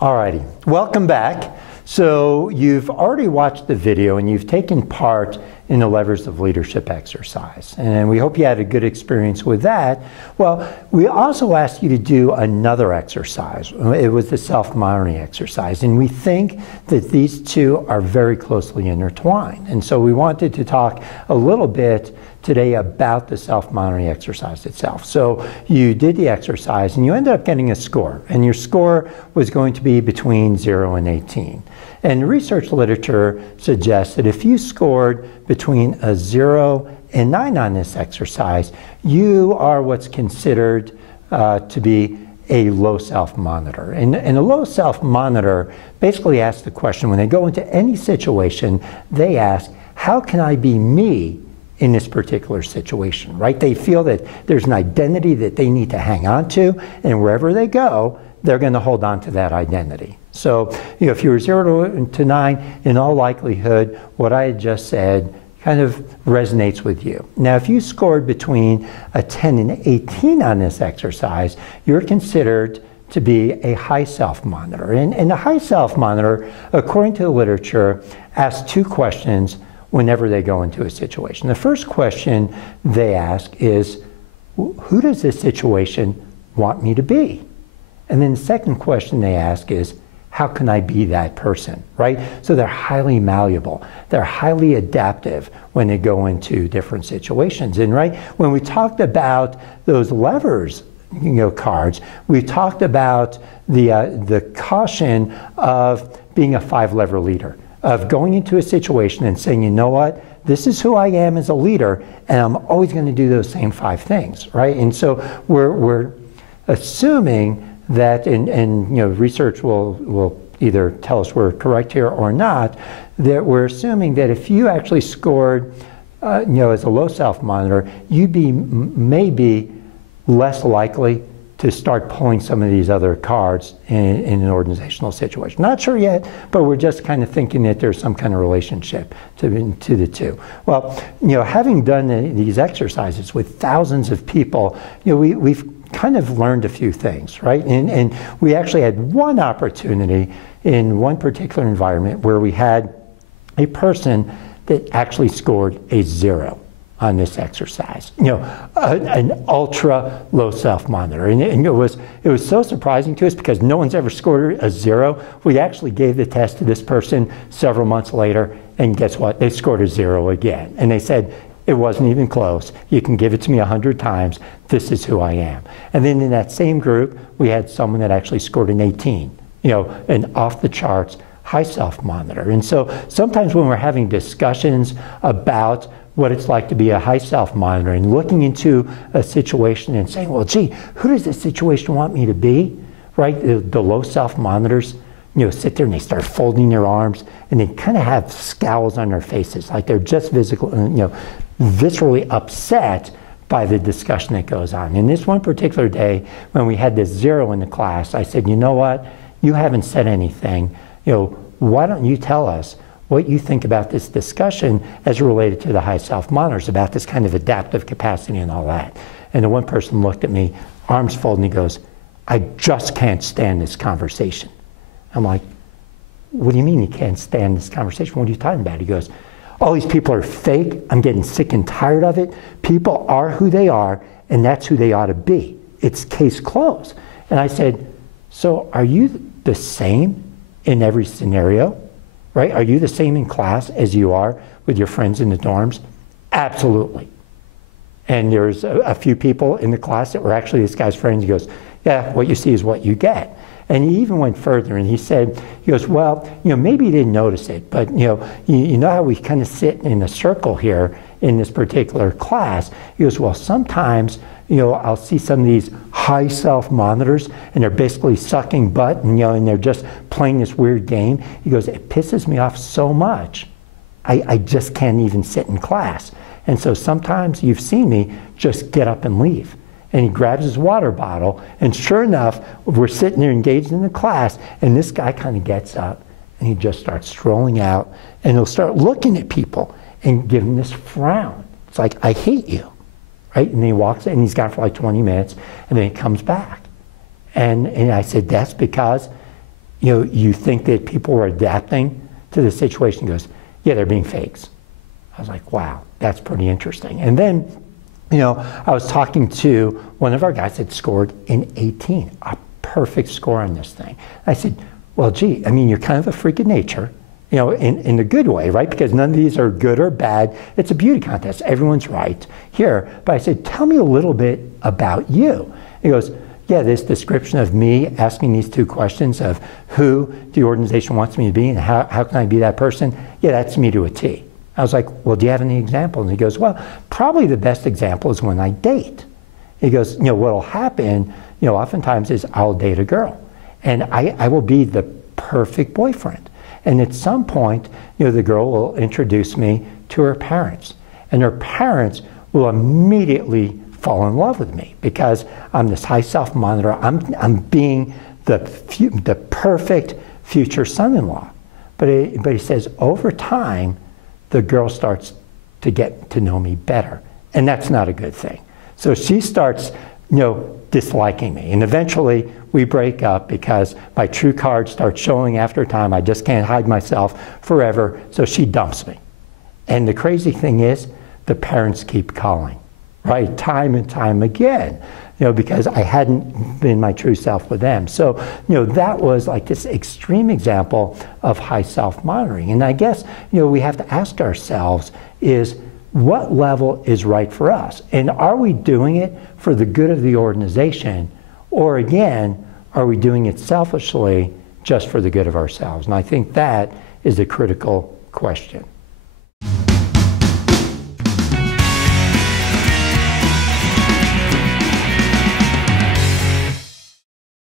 Alrighty, welcome back. So you've already watched the video and you've taken part in the Levers of Leadership exercise. And we hope you had a good experience with that. Well, we also asked you to do another exercise. It was the self-monitoring exercise. And we think that these two are very closely intertwined. And so we wanted to talk a little bit today about the self-monitoring exercise itself. So you did the exercise and you ended up getting a score, and your score was going to be between 0 and 18. And research literature suggests that if you scored between a 0 and 9 on this exercise, you are what's considered to be a low self-monitor. And a low self-monitor basically asks the question, when they go into any situation, they ask, how can I be me in this particular situation, right? They feel that there's an identity that they need to hang on to, and wherever they go, they're going to hold on to that identity. So, if you were 0 to 9, in all likelihood, what I had just said kind of resonates with you. Now, if you scored between a 10 and 18 on this exercise, you're considered to be a high self-monitor. And a high self-monitor, according to the literature, asks two questions whenever they go into a situation. The first question they ask is, who does this situation want me to be? And then the second question they ask is, how can I be that person, right? So they're highly malleable. They're highly adaptive when they go into different situations. And right, when we talked about those levers, cards, we talked about the caution of being a 5-lever leader, of going into a situation and saying, you know what, this is who I am as a leader, and I'm always going to do those same 5 things, right? And so we're assuming that, and research will either tell us we're correct here or not, that we're assuming that if you actually scored, as a low self-monitor, you'd be maybe less likely to start pulling some of these other cards in an organizational situation. Not sure yet, but we're just kind of thinking that there's some kind of relationship to the two. Well, having done these exercises with thousands of people, we've kind of learned a few things, right? And we actually had one opportunity in one particular environment where we had a person that actually scored a 0 on this exercise, an ultra low self-monitor. And it was so surprising to us because no one's ever scored a 0. We actually gave the test to this person several months later, and guess what? They scored a 0 again. And they said, it wasn't even close. You can give it to me 100 times. This is who I am. And then in that same group, we had someone that actually scored an 18, an off the charts high self-monitor. And so sometimes when we're having discussions about what it's like to be a high self-monitor and looking into a situation and saying, well, gee, who does this situation want me to be, right? The low self-monitors, sit there and they start folding their arms and they kind of have scowls on their faces, like they're just viscerally upset by the discussion that goes on. And this one particular day, when we had this 0 in the class, I said, you know what? You haven't said anything. Why don't you tell us what you think about this discussion as related to the high self-monitors, about this kind of adaptive capacity and all that. And the one person looked at me, arms folded, and he goes, I just can't stand this conversation. I'm like, what do you mean you can't stand this conversation? What are you talking about? He goes, all these people are fake. I'm getting sick and tired of it. People are who they are, and that's who they ought to be. It's case closed. And I said, so are you the same in every scenario? Right? Are you the same in class as you are with your friends in the dorms? Absolutely. And there's a few people in the class that were actually this guy's friends. He goes, yeah, what you see is what you get. And he even went further and he said, he goes, well, maybe you didn't notice it, but you know how we kind of sit in a circle here in this particular class? He goes, well, sometimes I'll see some of these high self-monitors and they're basically sucking butt and they're just playing this weird game. He goes, it pisses me off so much, I just can't even sit in class. And so sometimes you've seen me just get up and leave. And he grabs his water bottle, and sure enough, we're sitting there engaged in the class, and this guy kind of gets up and he just starts strolling out, and he'll start looking at people and give them this frown. It's like, I hate you. Right? And he walks in, and he's gone for like 20 minutes, and then he comes back. And I said, that's because you think that people are adapting to the situation. He goes, yeah, they're being fakes. I was like, wow, that's pretty interesting. And then, I was talking to one of our guys that scored in 18, a perfect score on this thing. I said, well, gee, I mean, you're kind of a freak of nature, in a good way, right? Because none of these are good or bad. It's a beauty contest. Everyone's right here. But I said, tell me a little bit about you. He goes, yeah, this description of me asking these two questions of who the organization wants me to be and how can I be that person? Yeah, that's me to a T. I was like, well, do you have any examples? And he goes, well, probably the best example is when I date. He goes, what'll happen, oftentimes is I'll date a girl and I will be the perfect boyfriend. And at some point, the girl will introduce me to her parents and her parents will immediately fall in love with me because I'm this high self-monitor. I'm being the perfect future son-in-law. But he says over time, the girl starts to get to know me better. And that's not a good thing. So she starts, disliking me. And eventually we break up because my true card starts showing after time. I just can't hide myself forever. So she dumps me. And the crazy thing is the parents keep calling, right? Time and time again, because I hadn't been my true self with them. So, that was like this extreme example of high self-monitoring. And I guess, we have to ask ourselves is what level is right for us? And are we doing it for the good of the organization? Or again, are we doing it selfishly just for the good of ourselves? And I think that is a critical question.